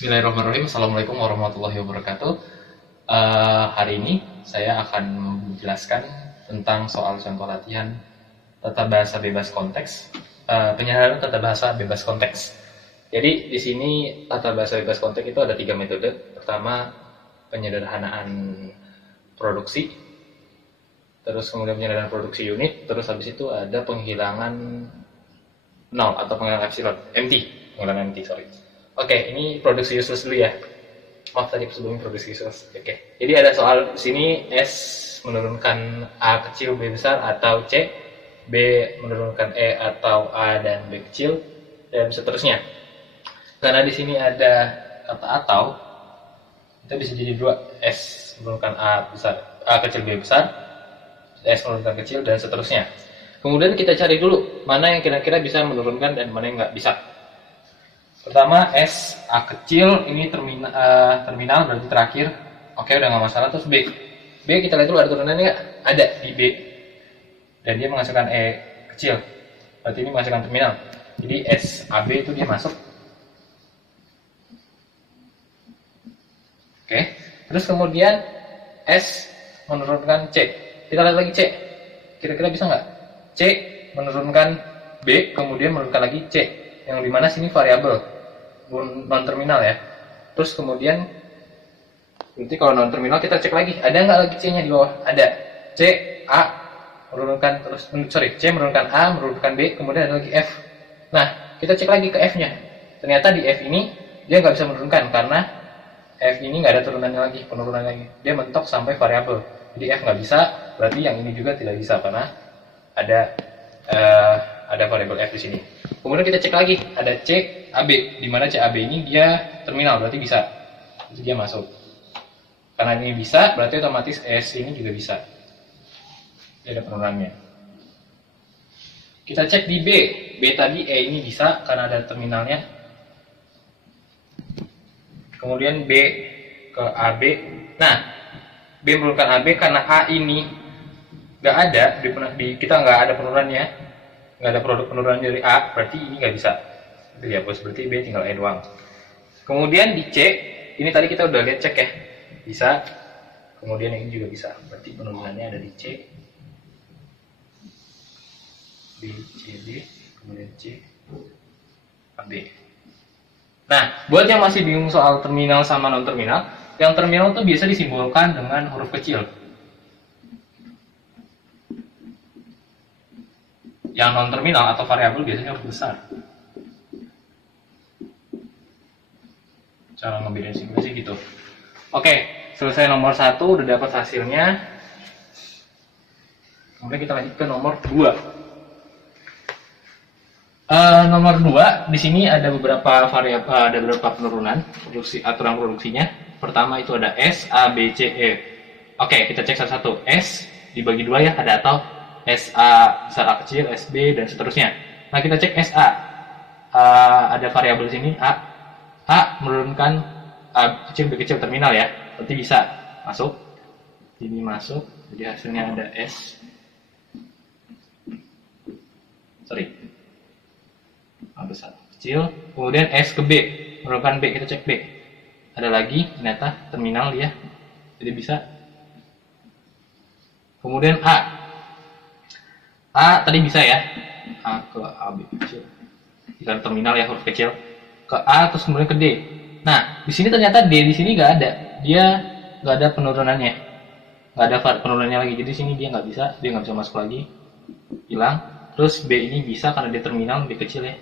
Bismillahirrahmanirrahim. Assalamualaikum warahmatullahi wabarakatuh. Hari ini saya akan menjelaskan tentang soal contoh latihan tata bahasa bebas konteks, penyederhanaan tata bahasa bebas konteks. Jadi di sini tata bahasa bebas konteks itu ada 3 metode. Pertama, penyederhanaan produksi, terus kemudian penyederhanaan produksi unit, terus habis itu ada penghilangan nol atau penghilangan epsilon, penghilangan empty, sorry. Oke, ini produksi useless dulu ya. Maaf tadi sebelumnya produksi useless. Oke. Jadi ada soal di sini S menurunkan A kecil B besar atau C, B menurunkan E atau A dan B kecil dan seterusnya. Karena di sini ada kata atau, kita bisa jadi dua, S menurunkan A besar, A kecil B besar, S menurunkan kecil dan seterusnya. Kemudian kita cari dulu mana yang kira-kira bisa menurunkan dan mana yang nggak bisa. Pertama, S, A kecil, ini terminal berarti terakhir. Oke, udah nggak masalah. Terus B. B kita lihat dulu ada turunannya nggak? Ada di B. Dan dia menghasilkan E kecil. Berarti ini menghasilkan terminal. Jadi S, A, B itu dia masuk. Oke. Terus kemudian S menurunkan C. Kita lihat lagi C. Kira-kira bisa nggak? C menurunkan B, kemudian menurunkan lagi C. Yang dimana sini variabel non terminal ya. Terus kemudian nanti kalau non terminal kita cek lagi ada nggak lagi C nya di bawah. Ada C, A menurunkan, terus C menurunkan A, menurunkan B, kemudian ada lagi F. Nah kita cek lagi ke F nya. Ternyata di F ini dia nggak bisa menurunkan karena F ini nggak ada turunannya lagi, penurunan lagi. Dia mentok sampai variabel. Jadi F nggak bisa, berarti yang ini juga tidak bisa karena ada variabel F di sini. Kemudian kita cek lagi, ada C, AB, di mana C, AB ini dia terminal, berarti bisa. Jadi dia masuk. Karena ini bisa, berarti otomatis S ini juga bisa. Dia ada penurunannya. Kita cek di B. B tadi E ini bisa karena ada terminalnya. Kemudian B ke AB. Nah, B menurunkan AB karena A ini nggak ada, kita nggak ada penurunannya. Nggak ada produk penurunan dari A, berarti ini nggak bisa. Ya bos, berarti B tinggal E doang. Kemudian di C, ini tadi kita udah lihat cek ya, bisa. Kemudian ini juga bisa, berarti penurunannya ada di C, B, C, B, kemudian C, A, B. Nah, buat yang masih bingung soal terminal sama non terminal, yang terminal tuh biasa disimbolkan dengan huruf kecil. Yang non terminal atau variabel biasanya huruf besar. Cara ngebedain sih gitu. Oke, selesai nomor 1, udah dapat hasilnya. Kemudian kita lanjut ke nomor 2. Nomor 2 di sini ada beberapa variabel, ada beberapa penurunan aturan produksinya. Pertama itu ada S, A, B, C, E. Oke, kita cek satu-satu. S dibagi 2 ya, ada atau SA besar A kecil, SB dan seterusnya. Nah kita cek SA, ada variabel di sini A menurunkan A kecil B kecil terminal ya, berarti bisa masuk. Ini masuk, jadi hasilnya ada A besar kecil, kemudian S ke B menurunkan B, kita cek B. Ada lagi ternyata terminal dia, jadi bisa. Kemudian A tadi bisa ya, A ke A, B kecil, jika terminal ya huruf kecil, ke A terus kemudian ke D. Nah di sini ternyata D di sini nggak ada, dia nggak ada penurunannya, nggak ada penurunannya lagi. Jadi di sini dia nggak bisa masuk lagi, hilang. Terus B ini bisa karena dia terminal B kecil ya.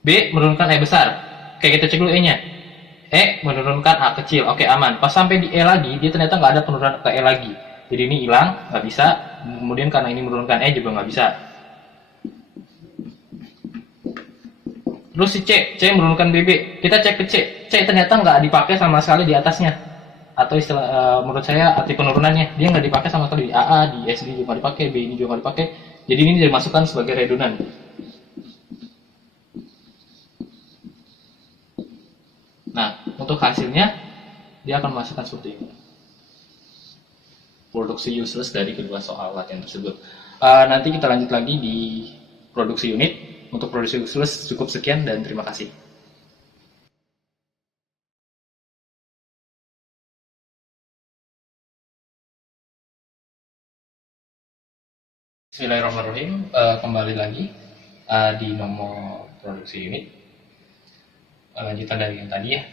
B menurunkan E besar, oke kita cek dulu E nya. E menurunkan A kecil, oke aman. Pas sampai di E lagi, dia ternyata nggak ada penurunan ke E lagi. Jadi ini hilang, nggak bisa. Kemudian karena ini menurunkan E juga nggak bisa. Terus si C menurunkan BB. Kita cek ke C. C ternyata nggak dipakai sama sekali di atasnya. Atau istilah menurut saya arti penurunannya, dia nggak dipakai sama sekali di AA, di SD juga nggak dipakai, B ini juga nggak dipakai. Jadi ini dimasukkan sebagai redundan. Nah, untuk hasilnya dia akan masukkan seperti ini. Produksi useless dari kedua soal latihan tersebut. Nanti kita lanjut lagi di produksi unit. Untuk produksi useless cukup sekian dan terima kasih. Bismillahirrahmanirrahim. Kembali lagi di nomor produksi unit. Lanjutan dari yang tadi ya.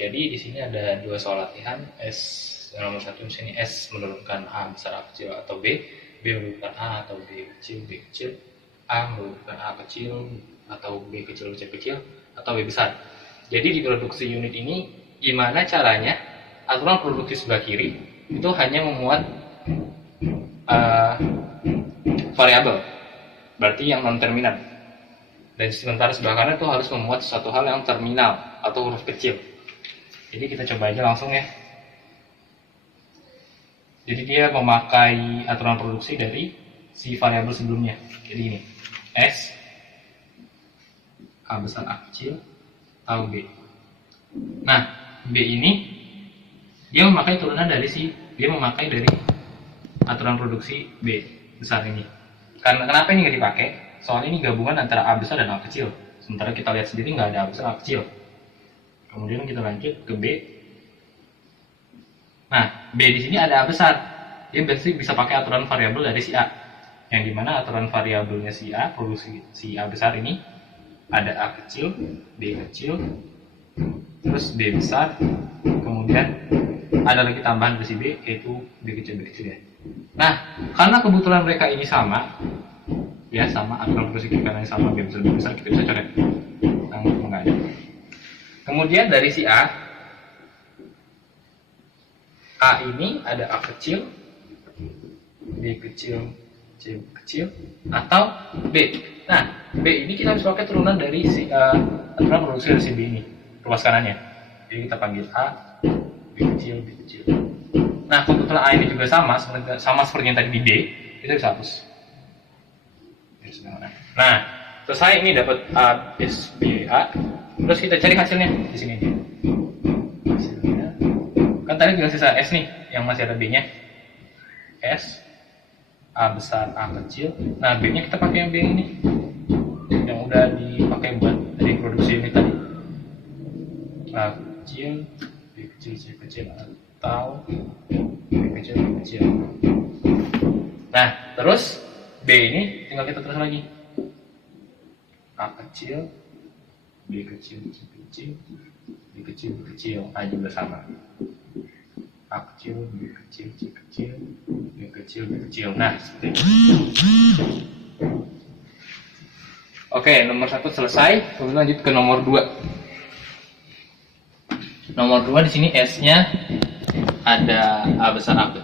Jadi di sini ada dua soal latihan. Nomor satu di sini S menurunkan A besar A kecil atau B menurunkan A atau B kecil, A menurunkan A kecil atau B kecil atau B besar. Jadi di produksi unit ini gimana caranya aturan produksi sebelah kiri itu hanya memuat variabel, berarti yang non terminal, dan sementara sebelah kanan itu harus memuat suatu hal yang terminal atau huruf kecil. Jadi kita coba aja langsung ya. Jadi dia memakai aturan produksi dari si variabel sebelumnya. Jadi ini S A besar A kecil atau B. Nah, B ini dia memakai turunan dari dari aturan produksi B besar ini. Karena kenapa ini nggak dipakai? Soalnya ini gabungan antara A besar dan A kecil. Sementara kita lihat sendiri nggak ada A besar A kecil. Kemudian kita lanjut ke B. Nah, B di sini ada A besar. Dia berarti bisa pakai aturan variabel dari si A. Yang dimana aturan variabelnya si A, produksi si A besar ini ada A kecil, B kecil, terus B besar, kemudian ada lagi tambahan dari si B yaitu B kecil ya. Nah, karena kebetulan mereka ini sama, ya sama aturan produksi kiri kanan sama B besar, kita bisa coret. Enggak ada. Kemudian dari si A ini ada A kecil, B kecil, C kecil, atau B. Nah, B ini kita harus pakai turunan dari si aturan produksi dari si B ini, ruas kanannya. Jadi kita panggil A, B kecil. Nah, kebetulan A ini juga sama seperti yang tadi di B, kita bisa hapus. Nah, selesai ini dapat A, B, A. Terus kita cari hasilnya di sini. Hasilnya, kan tadi tinggal sisa S nih, yang masih ada B-nya. S, A besar, A kecil. Nah, B-nya kita pakai yang B ini, yang udah dipakai buat dari produksi ini tadi. A kecil, B kecil, C kecil, atau B kecil. Nah, terus B ini tinggal kita terus lagi. A kecil, B kecil, C kecil, B kecil, A juga sama. A kecil, B kecil, C kecil, B kecil. Nah, seperti ini. Oke, nomor 1 selesai. Kemudian lanjut ke nomor 2. Nomor 2 di sini S-nya ada A besar atau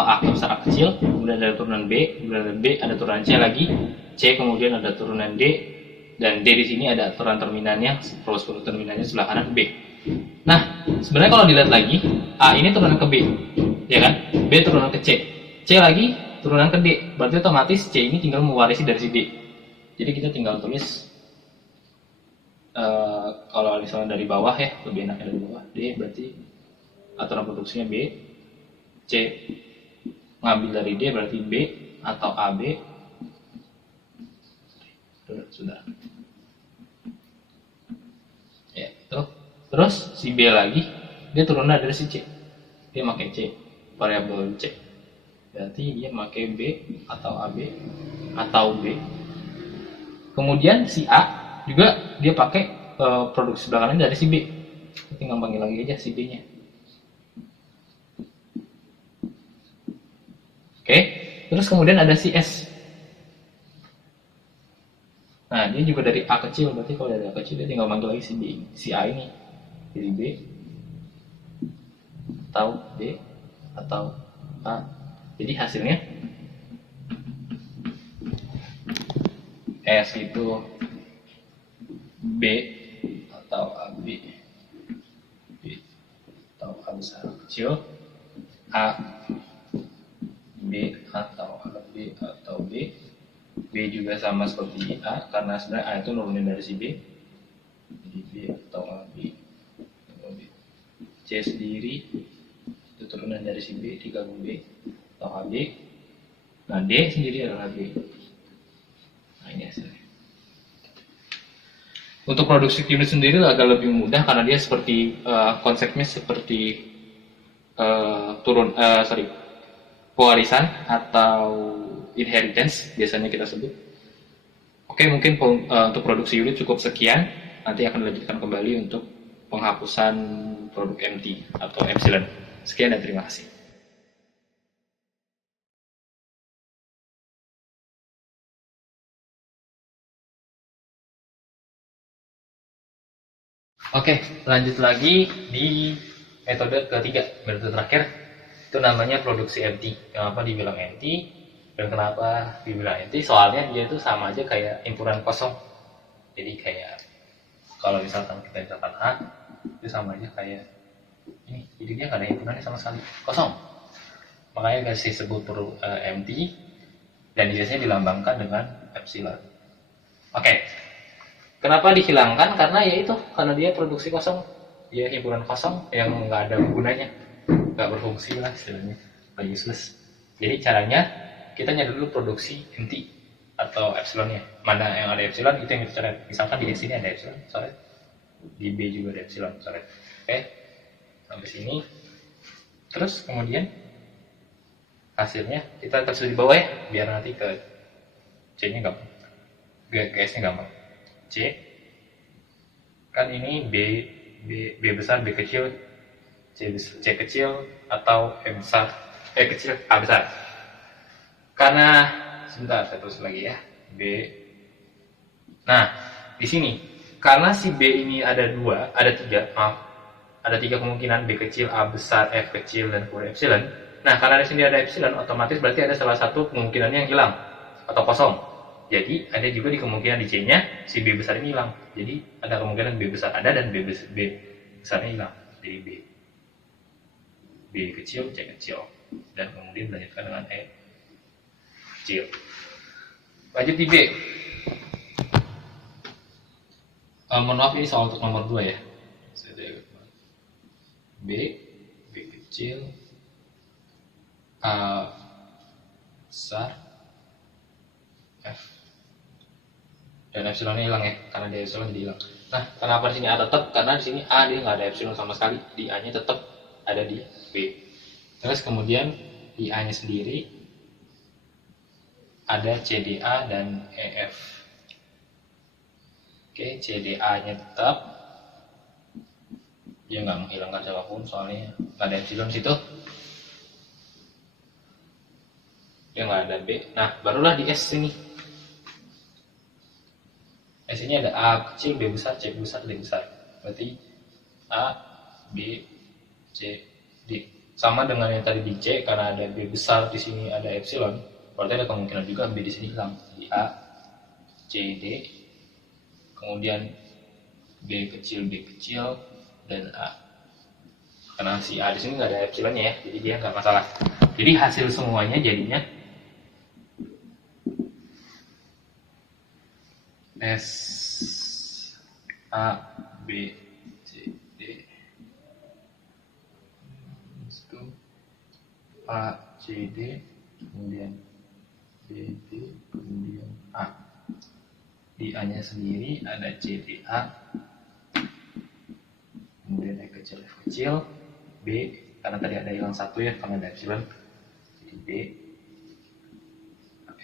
A besar A kecil, kemudian ada turunan B, kemudian ada B, ada turunan C lagi, C kemudian ada turunan D, dan D di sini ada aturan terminalnya, plus terminalnya sebelah kanan B. Nah, sebenarnya kalau dilihat lagi, A ini turunan ke B, ya kan? B turunan ke C lagi turunan ke D, berarti otomatis C ini tinggal mewarisi dari si D. Jadi kita tinggal tulis kalau misalnya dari bawah ya, lebih enaknya dari bawah. D berarti aturan produksinya B, C ngambil dari D berarti B atau AB. Sudah. Ya, itu. Terus si B lagi, dia turunan dari si C. Dia pakai C, variabel C. Berarti dia pakai B atau AB atau B. Kemudian si A juga dia pakai produksi sebelah kanan dari si B. Tinggal panggil lagi aja si B-nya. Oke, terus kemudian ada si S. Nah, dia juga dari A kecil, berarti kalau dari A kecil dia tinggal panggil lagi si A ini. Jadi B atau B atau A. Jadi hasilnya S itu B atau AB, B atau A besar kecil, A B atau AB atau B. B juga sama seperti A karena sebenarnya A itu nurunin dari si B. Jadi B atau AB atau B. C sendiri itu turunan dari si B digabung B atau AB. Nah, D sendiri adalah B. Nah, ini hasilnya. Untuk produksi unit sendiri agak lebih mudah karena dia seperti konsepnya seperti pewarisan atau inheritance biasanya kita sebut. Oke, mungkin untuk produksi unit cukup sekian. Nanti akan dilanjutkan kembali untuk penghapusan produk empty atau epsilon. Sekian dan terima kasih. Oke, lanjut lagi di metode ketiga, metode terakhir. Itu namanya produksi empty. Kenapa dibilang empty? Dan kenapa dibilang empty? Soalnya dia itu sama aja kayak himpunan kosong. Jadi kayak kalau misalkan kita misalkan A, itu sama aja kayak ini. Jadi dia nggak ada himpunannya sama sekali, kosong. Makanya disebut empty dan biasanya dilambangkan dengan epsilon. Oke. Kenapa dihilangkan? Karena karena dia produksi kosong, dia himpunan kosong yang nggak ada gunanya, nggak berfungsi lah istilahnya, useless. Jadi caranya kita nyari dulu produksi empty atau epsilonnya. Mana yang ada epsilon itu yang kita coret. Misalkan di sini ada epsilon, coret. Di B juga ada epsilon, coret. Oke, sampai sini. Terus kemudian hasilnya kita terus di bawah ya, biar nanti ke C-nya gampang, ke S-nya gampang. C kan ini B besar, B kecil, C kecil atau M besar, kecil, A besar. Karena sebentar saya terus lagi ya, B. Nah di sini karena si B ini ada tiga kemungkinan, B kecil, A besar, F kecil, dan kemudian epsilon. Nah karena di sini ada epsilon, otomatis berarti ada salah satu kemungkinannya yang hilang atau kosong. Jadi ada juga di kemungkinan di C-nya si B besar ini hilang. Jadi ada kemungkinan B besar ada dan B besarnya hilang. Jadi B kecil, C kecil, dan kemudian dilanjutkan dengan E kecil. Lanjut di B. Mohon maaf ini soal untuk nomor 2 ya. B kecil, A besar, F. Dan epsilonnya hilang ya, karena dia epsilon jadi hilang. Nah, kenapa di sini A tetap? Karena di sini A dia nggak ada epsilon sama sekali, di A-nya tetap ada di B. Terus kemudian di A-nya sendiri ada CDA dan EF. Oke, CDA-nya tetap, dia nggak menghilangkan siapapun soalnya nggak ada epsilon situ. Dia nggak ada B. Nah, barulah di S sini. S-nya ada A kecil, B besar, C besar, D besar. Berarti A, B, C, D. Sama dengan yang tadi di C, karena ada B besar di sini ada epsilon, berarti ada kemungkinan juga B di sini hilang. Di A, C, D, kemudian B kecil, dan A. Karena si A di sini nggak ada epsilonnya ya, jadi dia nggak masalah. Jadi hasil semuanya jadinya S, A, B, C, D, itu A, C, D, kemudian B, D, kemudian A. Di A-nya sendiri ada C, D, A, kemudian E kecil, F kecil, B, karena tadi ada hilang satu ya, karena ada epsilon, jadi B,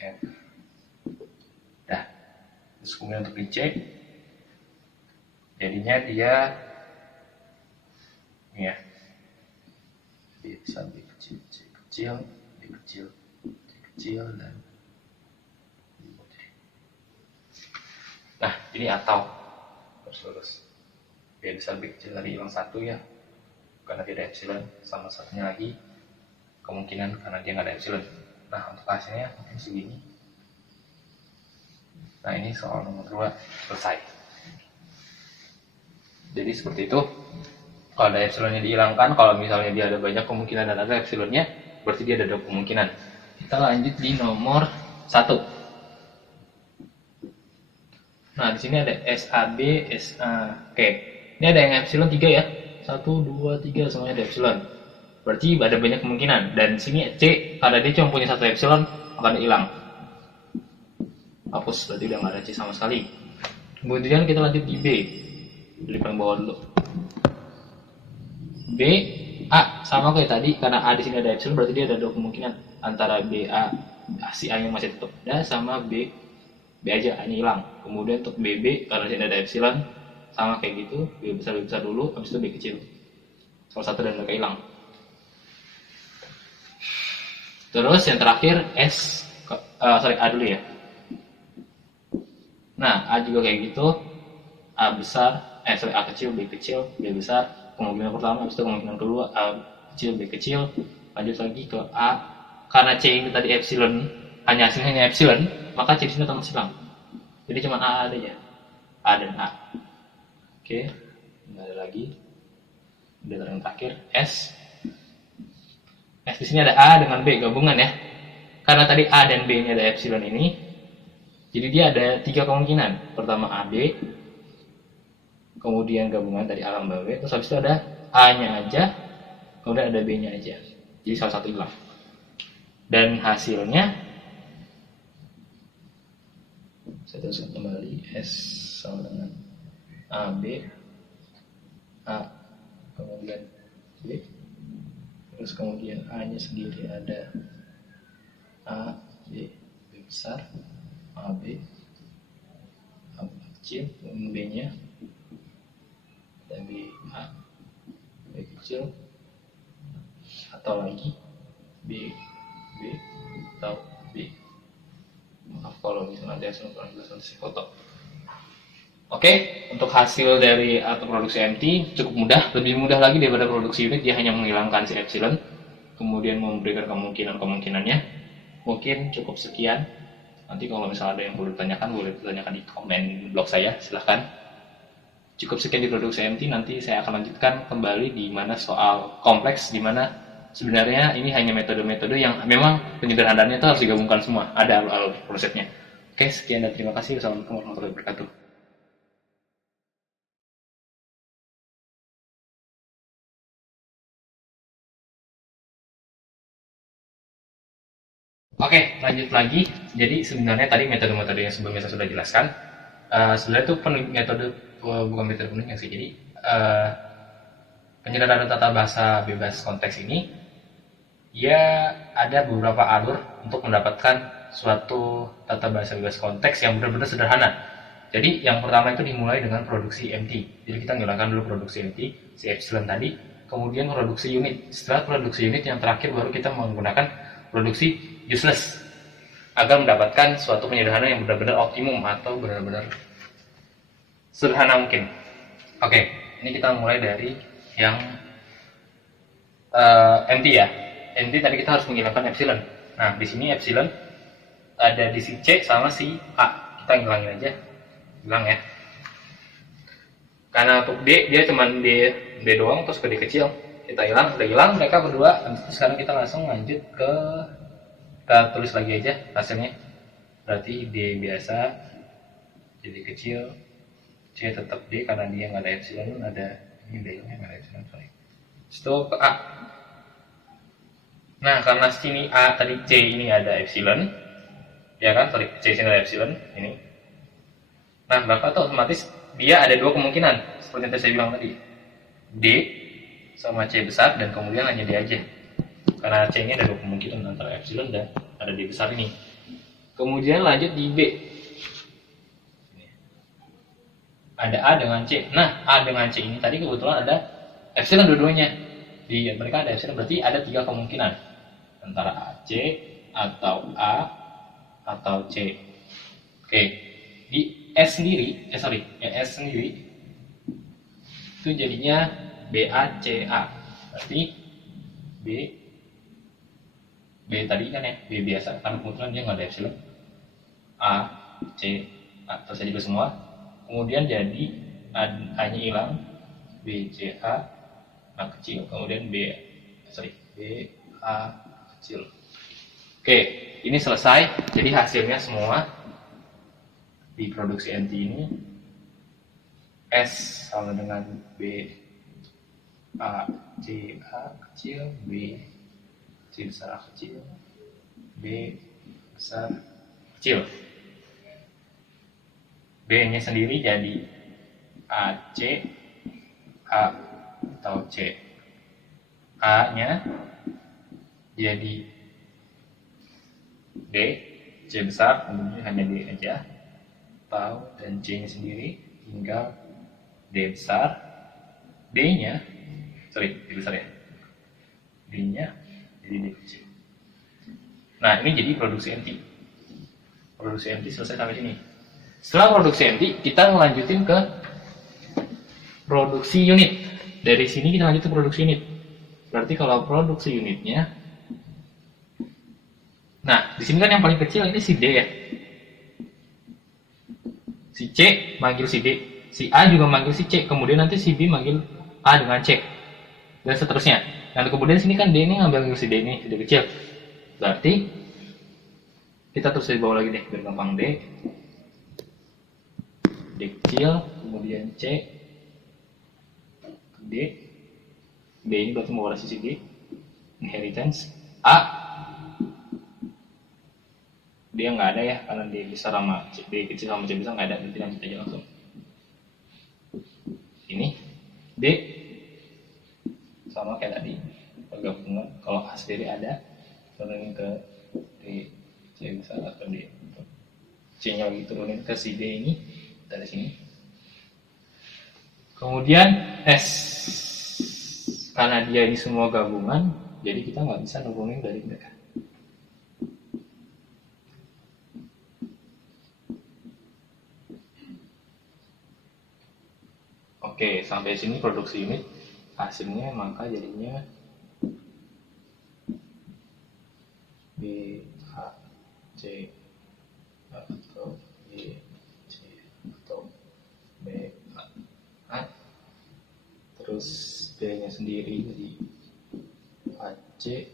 F. Dah. Terus kemudian untuk dicek, jadinya dia ini ya, B besar, B kecil, C kecil, D kecil, C kecil, dan nah ini atau terus B besar, B kecil tadi hilang satu ya, karena tidak epsilon, sama satunya lagi kemungkinan karena dia nggak ada epsilon. Nah untuk hasilnya mungkin segini. Nah ini soal nomor 2 selesai. Jadi seperti itu. Kalau ada epsilonnya dihilangkan, kalau misalnya dia ada banyak kemungkinan dan ada epsilonnya, berarti dia ada 2 kemungkinan. Kita lanjut di nomor 1. Nah di sini ada SAB, SA. Oke, ini ada yang epsilon 3 ya. 1, 2, 3 semuanya ada epsilon. Berarti ada banyak kemungkinan. Dan sini C, karena dia cuma punya 1 epsilon, akan hilang. Hapus, berarti udah nggak ada C sama sekali. Kemudian kita lanjut di B. Dari paling bawah dulu. B, A sama kayak tadi, karena A di sini ada epsilon, berarti dia ada 2 kemungkinan antara B, A, si A nya masih tetap ada, sama B aja, A nya hilang. Kemudian untuk BB karena sini ada epsilon, sama kayak gitu, B besar dulu, habis itu B kecil, salah satu dan mereka hilang. Terus yang terakhir A dulu ya. Nah, A juga kayak gitu, A kecil, B kecil, B besar, kemungkinan pertama, habis itu kemungkinan kedua, A kecil, B kecil, lanjut lagi ke A. Karena C ini tadi epsilon, hasilnya epsilon, maka C di sini otomatis hilang. Jadi cuma A ada ya, A dan A. Oke, nggak ada lagi. Udah yang terakhir S di sini ada A dengan B gabungan ya. Karena tadi A dan B ini ada epsilon ini, jadi dia ada 3 kemungkinan. Pertama AB, kemudian gabungan dari A tambah B, terus habis itu ada A-nya aja, kemudian ada B-nya aja. Jadi salah satu hilang. Dan hasilnya, saya teruskan kembali, S sama dengan AB, A, kemudian B, terus kemudian A-nya sendiri ada A, B besar, AB, A kecil, kemudian B-nya dan B, A, B kecil, atau lagi B, atau B. Maaf kalau misalnya ada yang kurang jelas, nanti saya foto. Oke, untuk hasil dari atau produksi MT cukup mudah, lebih mudah lagi daripada produksi unit. Dia hanya menghilangkan si epsilon, kemudian memberikan kemungkinannya. Mungkin cukup sekian. Nanti kalau misalnya ada yang perlu ditanyakan, boleh ditanyakan di komen blog saya, silahkan. Cukup sekian di produksi MT, nanti saya akan lanjutkan kembali di mana soal kompleks, di mana sebenarnya ini hanya metode-metode yang memang penyederhanaannya itu harus digabungkan semua, ada alur prosesnya. Oke, sekian dan terima kasih. Wassalamualaikum warahmatullahi wabarakatuh. Oke, lanjut lagi. Jadi sebenarnya tadi metode-metode yang sebelumnya saya sudah jelaskan. Sebenarnya itu bukan metode penunjang sih. Jadi penyederhanaan tata bahasa bebas konteks ini, ya ada beberapa alur untuk mendapatkan suatu tata bahasa bebas konteks yang benar-benar sederhana. Jadi yang pertama itu dimulai dengan produksi MT. Jadi kita ngilangkan dulu produksi MT, si epsilon tadi, kemudian produksi unit. Setelah produksi unit yang terakhir baru kita menggunakan produksi useless agar mendapatkan suatu penyederhanaan yang benar-benar optimum atau benar-benar sederhana mungkin. Oke, ini kita mulai dari yang MT ya. MT tadi kita harus menghilangkan epsilon. Nah, di sini epsilon ada di si C sama si A. Kita ngilangin aja. Hilang ya. Karena untuk D, dia cuma D doang, terus ke D kecil. Kita hilang, sudah hilang mereka berdua. Terus sekarang kita langsung lanjut kita tulis lagi aja hasilnya. Berarti D biasa, jadi kecil, C tetap D karena dia nggak ada epsilon, ada ini D nya nggak ada epsilon, sorry. Itu ke A. Nah, karena sini A tadi C ini ada epsilon, ya kan? Sorry, C sini ada epsilon ini. Nah, maka otomatis dia ada 2 kemungkinan seperti yang saya bilang tadi. D sama C besar dan kemudian hanya D aja. Karena C ini ada 2 kemungkinan antara epsilon dan ada D besar ini. Kemudian lanjut di B. Ada A dengan C. Nah, A dengan C ini tadi kebetulan ada epsilon dua-duanya. Di mereka ada epsilon, berarti ada 3 kemungkinan antara AC atau A atau C. Oke. Di S sendiri itu jadinya BACA. Berarti B tadi kan ya, B biasa karena kebetulan dia nggak ada epsilon. A, C, A terus juga semua. Kemudian jadi A-nya hilang, BCA, A kecil, kemudian B A kecil. Oke, ini selesai. Jadi hasilnya semua di produksi MT ini S sama dengan B A C A kecil, B C besar A kecil, B besar kecil. B-nya sendiri jadi AC A atau C. A-nya jadi D, C besar, kemudian hanya D aja, atau dan C nya sendiri tinggal D besar, D nya, D besar ya, D nya jadi D kecil. Nah ini jadi produksi MT. Produksi MT selesai sampai sini. Setelah produksi MT, kita melanjutin ke produksi unit. Dari sini kita lanjut ke produksi unit. Berarti kalau produksi unitnya, nah di sini kan yang paling kecil ini si D ya. Si C manggil si D, si A juga manggil si C, kemudian nanti si B manggil A dengan C, dan seterusnya. Nah kemudian sini kan D ini ngambil si D ini, si D kecil. Berarti kita terus di bawah lagi deh, biar gampang. D kecil, kemudian C, D ini berarti mau sisi D, inheritance. A, dia nggak ada ya, karena D besar sama C, D kecil sama C besar nggak ada, berarti lanjut aja langsung. Ini D sama kayak tadi, pergabungan. Kalau A sendiri ada, turunin ke D, C besar atau D, C nya lagi turunin ke si D ini dari sini. Kemudian S, karena dia ini semua gabungan, jadi kita nggak bisa hubungin dari mereka. Oke, sampai sini produksi unit. Hasilnya maka jadinya B, A, C, atau B, C, atau B, A. Terus D nya sendiri jadi A, C,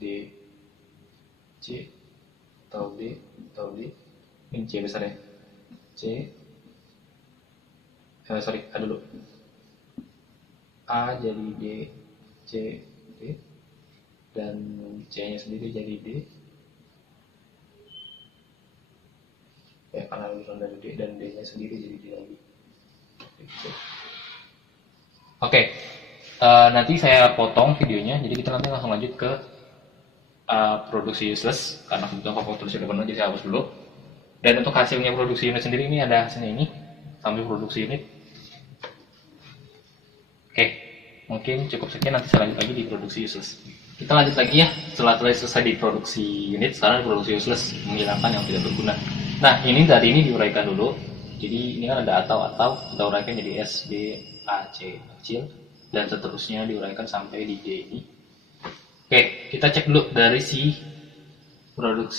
D, C, atau D, ini C besar ya, C, A dulu, A jadi D, C, D, dan C nya sendiri jadi D ya, karena urusan dari D, dan D nya sendiri jadi D lagi. Oke, nanti saya potong videonya, jadi kita nanti langsung lanjut ke produksi useless, karena kebetulan pokok tulis udah penuh, jadi saya hapus dulu. Dan untuk hasilnya produksi unit sendiri, ini ada hasilnya ini sampai produksi unit. Oke, mungkin cukup sekian, nanti saya lanjut lagi di produksi useless. Kita lanjut lagi ya, setelah selesai di produksi unit, sekarang di produksi useless, menghilangkan yang tidak berguna. Nah, ini tadi ini diuraikan dulu. Jadi ini kan ada atau kita uraikan jadi S, B, A, C kecil, dan seterusnya diuraikan sampai di D ini. Oke, kita cek dulu dari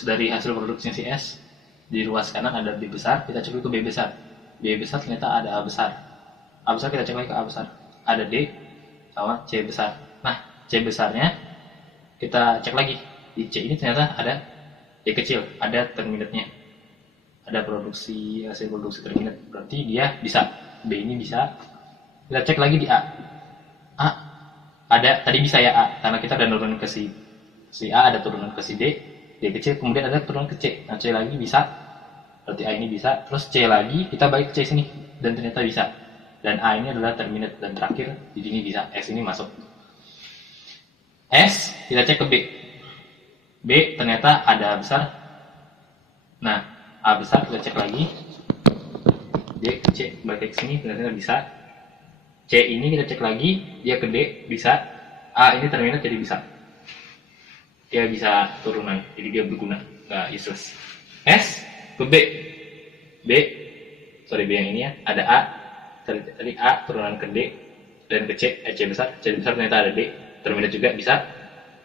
dari hasil produksinya si S. Di ruas kanan ada B besar, kita cek dulu ke B besar. B besar ternyata ada A besar. A besar kita cek lagi ke A besar. Ada D sama C besar. Nah, C besarnya kita cek lagi. Di C ini ternyata ada D kecil, ada terminate-nya. Ada hasil produksi terminate. Berarti dia bisa. B ini bisa. Kita cek lagi di A. A ada, tadi bisa ya A, karena kita udah nurunin ke si A, ada turunan ke si D kecil, kemudian ada turunan ke C. Nah, C lagi bisa, berarti A ini bisa, terus C lagi, kita balik ke C sini, dan ternyata bisa. Dan A ini adalah terminate, dan terakhir, di sini bisa, S ini masuk. S, kita cek ke B. B, ternyata ada A besar. Nah, A besar, kita cek lagi. D ke C, balik ke sini, ternyata bisa. C ini kita cek lagi, dia ke D, bisa. A ini terminate, jadi bisa. Dia bisa turunan, jadi dia berguna, nggak useless. S ke B yang ini ya, ada A, tadi A turunan ke D, dan ke C besar ternyata ada D, terminate juga bisa.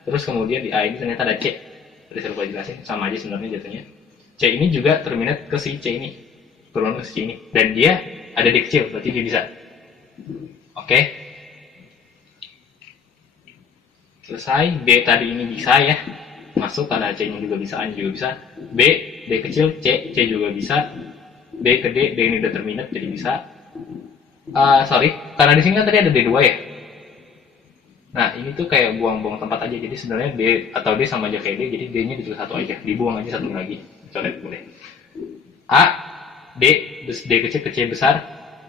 Terus kemudian di A ini ternyata ada C, tadi saya lupa jelasin, sama aja sebenarnya jatuhnya. C ini juga terminate ke si C ini, turunan ke si C ini, dan dia ada D kecil, berarti dia bisa. Oke, selesai. B tadi ini bisa ya, masuk karena C nya juga bisa, A nya juga bisa. B kecil, C juga bisa. D ke D ini udah terminate, jadi bisa. Karena di sini kan tadi ada D2 ya. Nah, ini tuh kayak buang-buang tempat aja, jadi sebenarnya D atau D sama aja kayak D, jadi D nya ditulis satu aja, dibuang aja satu lagi. Coret boleh. A, D kecil ke C besar,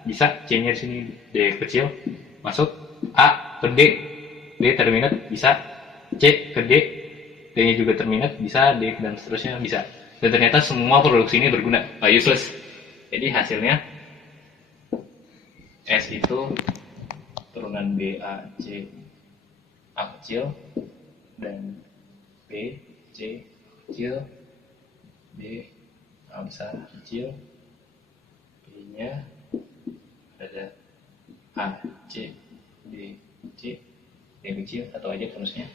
bisa. C nya di sini D kecil, masuk. A ke D terminate, bisa. C ke D D-nya juga terminate, bisa, D dan seterusnya bisa. Dan ternyata semua produksi ini berguna, useless. Jadi hasilnya S itu turunan B, A, C, A kecil, dan B, C kecil, D, A besar kecil, B-nya ada A, C, D, C, D kecil, atau aja terusnya.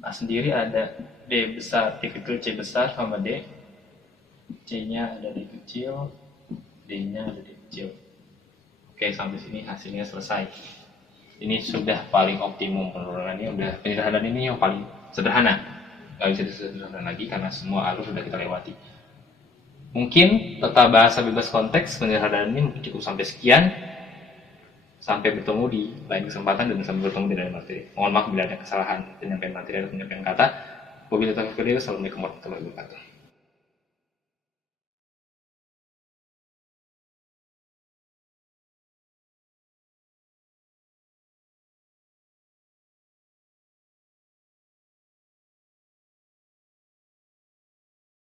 A sendiri ada D besar, D kecil, C besar sama D. C-nya ada D kecil, D-nya ada D kecil. Oke, sampai sini hasilnya selesai. Ini sudah paling optimum penurunannya, udah penyederhanaan ini yang paling sederhana. Gak bisa disederhana lagi karena semua alur sudah kita lewati. Mungkin tata bahasa bebas konteks penyederhanaan ini mungkin cukup sampai sekian. Sampai bertemu di lain kesempatan dan sampai bertemu di lain materi. Mohon maaf bila ada kesalahan penyampaian materi atau penyampaian kata. Wabillahi taufiq wal hidayah. Assalamualaikum warahmatullahi wabarakatuh.